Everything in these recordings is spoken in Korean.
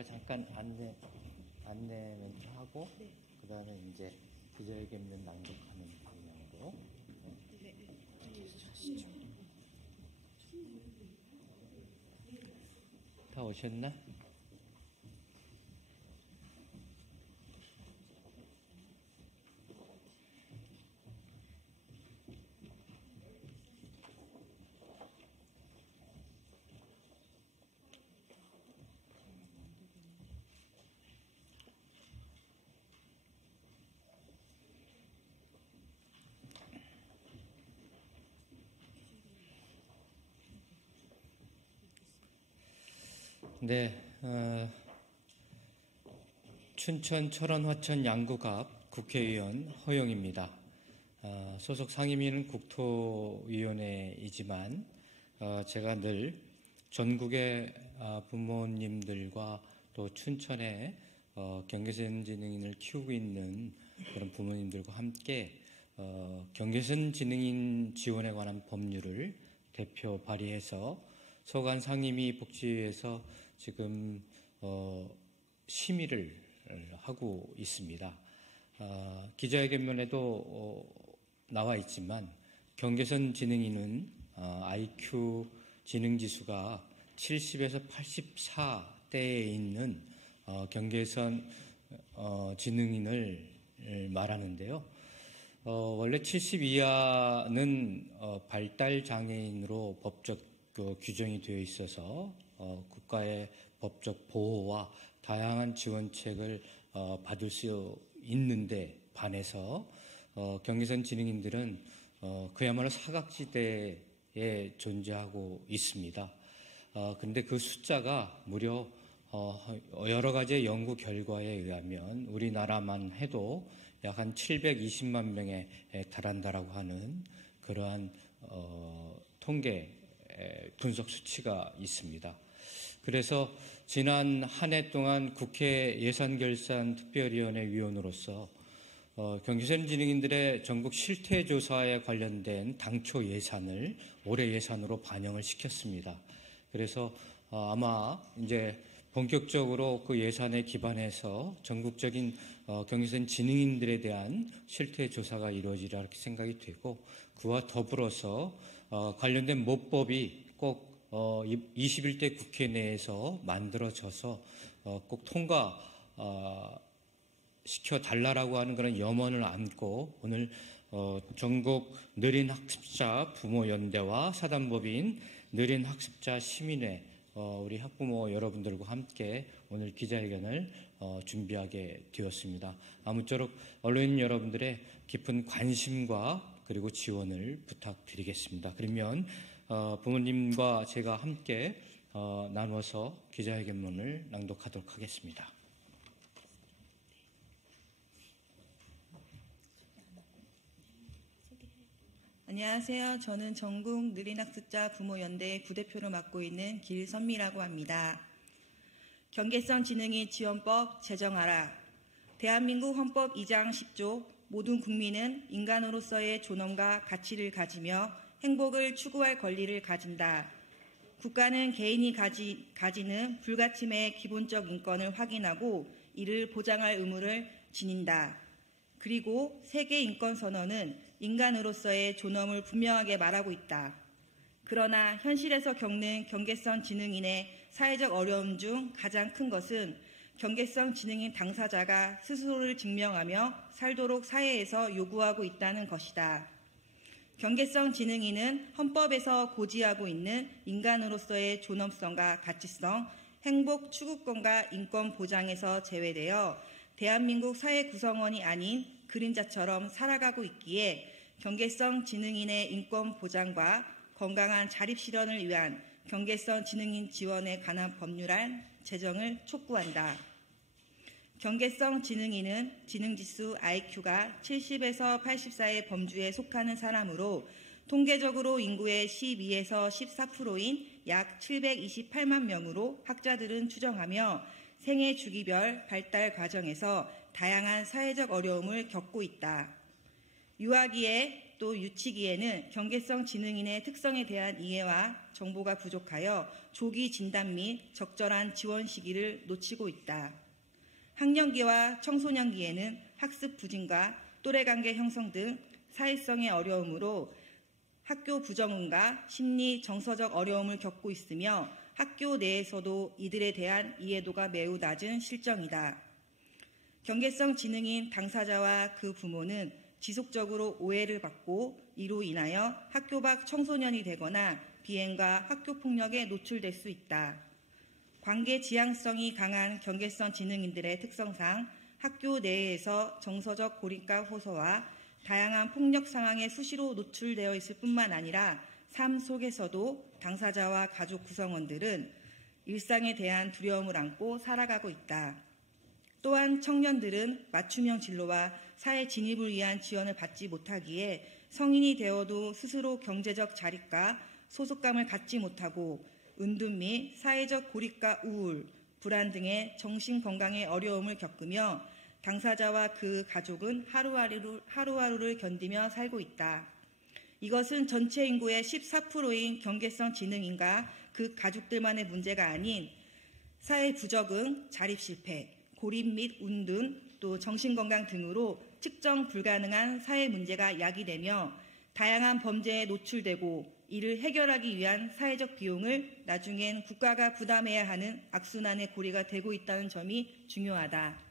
제가 잠깐 안내 멘트 하고, 네. 그 다음에 이제 기자회견 낭독하는 방향으로. 네. 다 오셨나? 네, 춘천 철원 화천 양구갑 국회의원 허용입니다. 소속 상임위는 국토위원회이지만 제가 늘 전국의 부모님들과 또 춘천의 경계선 지능인을 키우고 있는 그런 부모님들과 함께 경계선 지능인 지원에 관한 법률을 대표 발의해서 소관 상임위 복지위에서 지금 심의를 하고 있습니다. 기자회견문에도 나와 있지만 경계선 지능인은 IQ 지능지수가 70에서 84대에 있는 경계선 지능인을 말하는데요. 원래 70 이하는 발달 장애인으로 법적 규정이 되어 있어서 국가의 법적 보호와 다양한 지원책을 받을 수 있는데 반해서 경계선 지능인들은 그야말로 사각지대에 존재하고 있습니다. 그런데 그 숫자가 무려 여러 가지 연구 결과에 의하면 우리나라만 해도 약 한 720만 명에 달한다라고 하는 그러한 통계 분석 수치가 있습니다. 그래서 지난 한 해 동안 국회 예산결산특별위원회 위원으로서 경계선 지능인들의 전국 실태조사에 관련된 당초 예산을 올해 예산으로 반영을 시켰습니다. 그래서 아마 이제 본격적으로 그 예산에 기반해서 전국적인 경계선 지능인들에 대한 실태조사가 이루어지리라 이렇게 생각이 되고, 그와 더불어서 관련된 모법이 꼭 21대 국회 내에서 만들어져서 꼭 통과시켜달라고 하는 그런 염원을 안고 오늘 전국 느린학습자 부모연대와 사단법인 느린학습자 시민회 우리 학부모 여러분들과 함께 오늘 기자회견을 준비하게 되었습니다. 아무쪼록 언론인 여러분들의 깊은 관심과 그리고 지원을 부탁드리겠습니다. 그러면 부모님과 제가 함께 나눠서 기자회견문을 낭독하도록 하겠습니다. 안녕하세요. 저는 전국 느린학습자 부모연대 부대표를 맡고 있는 길선미라고 합니다. 경계선 지능인 지원법 제정하라. 대한민국 헌법 2장 10조 모든 국민은 인간으로서의 존엄과 가치를 가지며 행복을 추구할 권리를 가진다. 국가는 개인이 가지는 불가침의 기본적 인권을 확인하고 이를 보장할 의무를 지닌다. 그리고 세계인권선언은 인간으로서의 존엄을 분명하게 말하고 있다. 그러나 현실에서 겪는 경계선 지능인의 사회적 어려움 중 가장 큰 것은 경계성 지능인 당사자가 스스로를 증명하며 살도록 사회에서 요구하고 있다는 것이다. 경계성 지능인은 헌법에서 고지하고 있는 인간으로서의 존엄성과 가치성, 행복 추구권과 인권 보장에서 제외되어 대한민국 사회 구성원이 아닌 그림자처럼 살아가고 있기에 경계성 지능인의 인권 보장과 건강한 자립 실현을 위한 경계성 지능인 지원에 관한 법률안 제정을 촉구한다. 경계성 지능인은 지능지수 IQ가 70에서 84의 범주에 속하는 사람으로 통계적으로 인구의 12에서 14%인 약 728만 명으로 학자들은 추정하며 생애 주기별 발달 과정에서 다양한 사회적 어려움을 겪고 있다. 유아기에 또 유치기에는 경계성 지능인의 특성에 대한 이해와 정보가 부족하여 조기 진단 및 적절한 지원 시기를 놓치고 있다. 학령기와 청소년기에는 학습 부진과 또래관계 형성 등 사회성의 어려움으로 학교 부정응과 심리, 정서적 어려움을 겪고 있으며 학교 내에서도 이들에 대한 이해도가 매우 낮은 실정이다. 경계성 지능인 당사자와 그 부모는 지속적으로 오해를 받고 이로 인하여 학교 밖 청소년이 되거나 비행과 학교폭력에 노출될 수 있다. 관계 지향성이 강한 경계성 지능인들의 특성상 학교 내에서 정서적 고립감 호소와 다양한 폭력 상황에 수시로 노출되어 있을 뿐만 아니라 삶 속에서도 당사자와 가족 구성원들은 일상에 대한 두려움을 안고 살아가고 있다. 또한 청년들은 맞춤형 진로와 사회 진입을 위한 지원을 받지 못하기에 성인이 되어도 스스로 경제적 자립과 소속감을 갖지 못하고 은둔 및 사회적 고립과 우울, 불안 등의 정신건강의 어려움을 겪으며 당사자와 그 가족은 하루하루를 견디며 살고 있다. 이것은 전체 인구의 14%인 경계성 지능인과 그 가족들만의 문제가 아닌 사회 부적응, 자립 실패, 고립 및 은둔, 또 정신건강 등으로 측정 불가능한 사회 문제가 야기되며 다양한 범죄에 노출되고 이를 해결하기 위한 사회적 비용을 나중엔 국가가 부담해야 하는 악순환의 고리가 되고 있다는 점이 중요하다.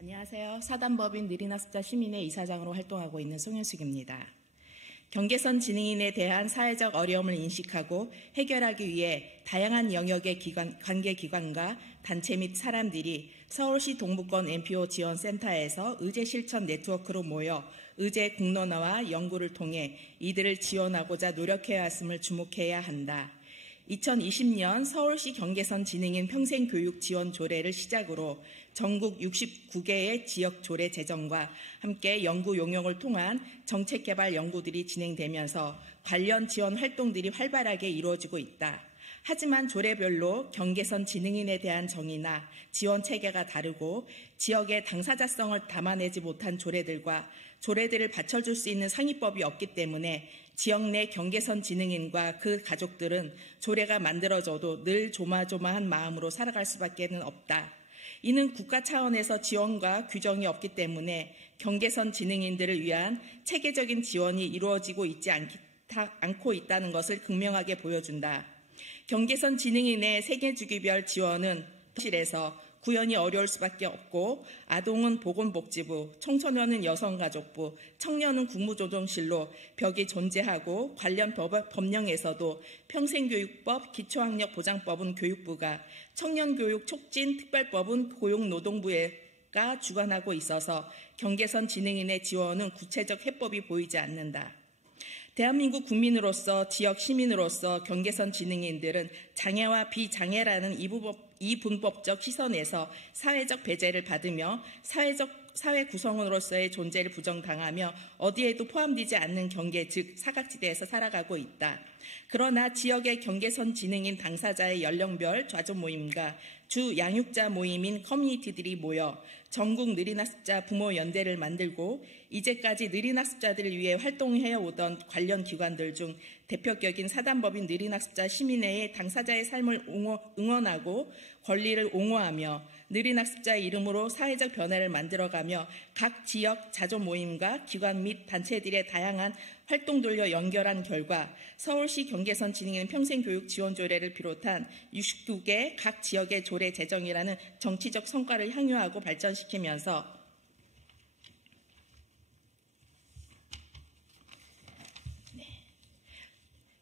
안녕하세요. 사단법인 느린학습자 시민회 이사장으로 활동하고 있는 송현숙입니다. 경계선 지능인에 대한 사회적 어려움을 인식하고 해결하기 위해 다양한 영역의 관계기관과 단체 및 사람들이 서울시 동부권 NPO 지원센터에서 의제 실천 네트워크로 모여 의제 공론화와 연구를 통해 이들을 지원하고자 노력해왔음을 주목해야 한다. 2020년 서울시 경계선 지능인 평생교육 지원 조례를 시작으로 전국 69개의 지역 조례 제정과 함께 연구 용역을 통한 정책개발 연구들이 진행되면서 관련 지원 활동들이 활발하게 이루어지고 있다. 하지만 조례별로 경계선 지능인에 대한 정의나 지원 체계가 다르고 지역의 당사자성을 담아내지 못한 조례들과 조례들을 받쳐줄 수 있는 상위법이 없기 때문에 지역 내 경계선 지능인과 그 가족들은 조례가 만들어져도 늘 조마조마한 마음으로 살아갈 수밖에 없다. 이는 국가 차원에서 지원과 규정이 없기 때문에 경계선 지능인들을 위한 체계적인 지원이 이루어지고 있지 않고 있다는 것을 극명하게 보여준다. 경계선 지능인의 세계주기별 지원은 실에서 구현이 어려울 수밖에 없고 아동은 보건복지부, 청소년은 여성가족부, 청년은 국무조정실로 벽이 존재하고 관련 법령에서도 평생교육법, 기초학력보장법은 교육부가, 청년교육 촉진 특별법은 고용노동부가 주관하고 있어서 경계선 지능인의 지원은 구체적 해법이 보이지 않는다. 대한민국 국민으로서 지역 시민으로서 경계선 지능인들은 장애와 비장애라는 이분법적 시선에서 사회적 배제를 받으며 사회 구성원으로서의 존재를 부정당하며 어디에도 포함되지 않는 경계, 즉 사각지대에서 살아가고 있다. 그러나 지역의 경계선 지능인 당사자의 연령별 좌조 모임과 주 양육자 모임인 커뮤니티들이 모여 전국 느린학습자 부모연대를 만들고 이제까지 느린학습자들을 위해 활동해오던 관련 기관들 중 대표격인 사단법인 느린학습자 시민회의 당사자의 삶을 응원하고 권리를 옹호하며 느린학습자의 이름으로 사회적 변화를 만들어가며 각 지역 자조 모임과 기관 및 단체들의 다양한 활동들로 연결한 결과 서울시 경계선 지능인 평생교육 지원 조례를 비롯한 69개 각 지역의 조례 제정이라는 정치적 성과를 향유하고 발전시키면서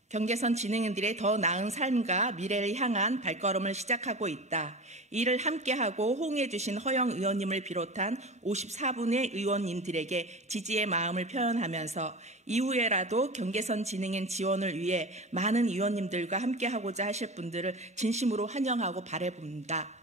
경계선 지능인들의 더 나은 삶과 미래를 향한 발걸음을 시작하고 있다. 이를 함께하고 호응해 주신 허영 의원님을 비롯한 54분의 의원님들에게 지지의 마음을 표현하면서 이후에라도 경계선 지능인 지원을 위해 많은 의원님들과 함께하고자 하실 분들을 진심으로 환영하고 바라봅니다.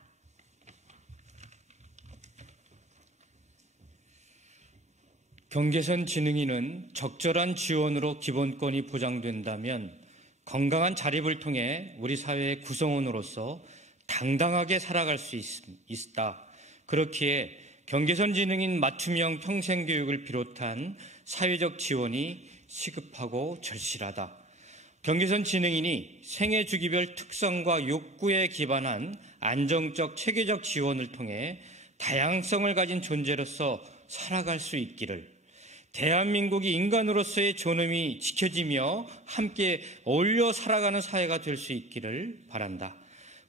경계선 지능인은 적절한 지원으로 기본권이 보장된다면 건강한 자립을 통해 우리 사회의 구성원으로서 당당하게 살아갈 수 있다. 그렇기에 경계선 지능인 맞춤형 평생교육을 비롯한 사회적 지원이 시급하고 절실하다. 경계선 지능인이 생애 주기별 특성과 욕구에 기반한 안정적 체계적 지원을 통해 다양성을 가진 존재로서 살아갈 수 있기를, 대한민국이 인간으로서의 존엄이 지켜지며 함께 어울려 살아가는 사회가 될 수 있기를 바란다.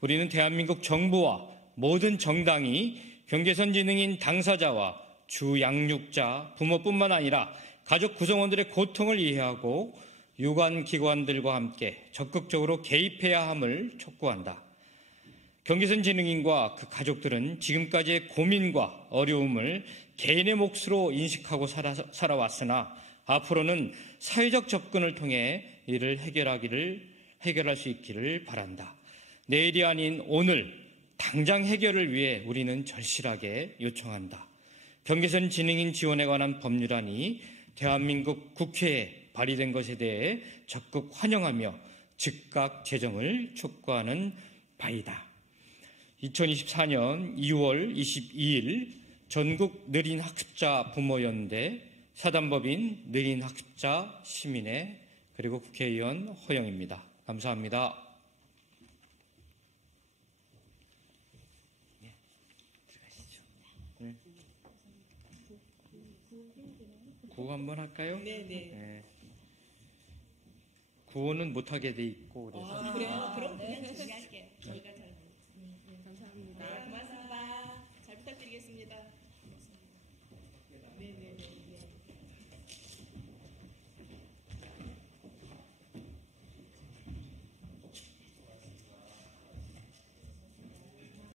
우리는 대한민국 정부와 모든 정당이 경계선 지능인 당사자와 주 양육자, 부모뿐만 아니라 가족 구성원들의 고통을 이해하고 유관기관들과 함께 적극적으로 개입해야 함을 촉구한다. 경계선 지능인과 그 가족들은 지금까지의 고민과 어려움을 개인의 몫으로 인식하고 살아왔으나 앞으로는 사회적 접근을 통해 이를 해결할 수 있기를 바란다. 내일이 아닌 오늘 당장 해결을 위해 우리는 절실하게 요청한다. 경계선 지능인 지원에 관한 법률안이 대한민국 국회에 발의된 것에 대해 적극 환영하며 즉각 제정을 촉구하는 바이다. 2024년 2월 22일 전국 느린학습자 부모연대 사단법인 느린학습자 시민회 그리고 국회의원 허영입니다. 감사합니다. 구호 한번 할까요? 네. 구호는 못하게 돼 있고 그래서. 그래요? 그럼 그냥 준비할게요. 저희가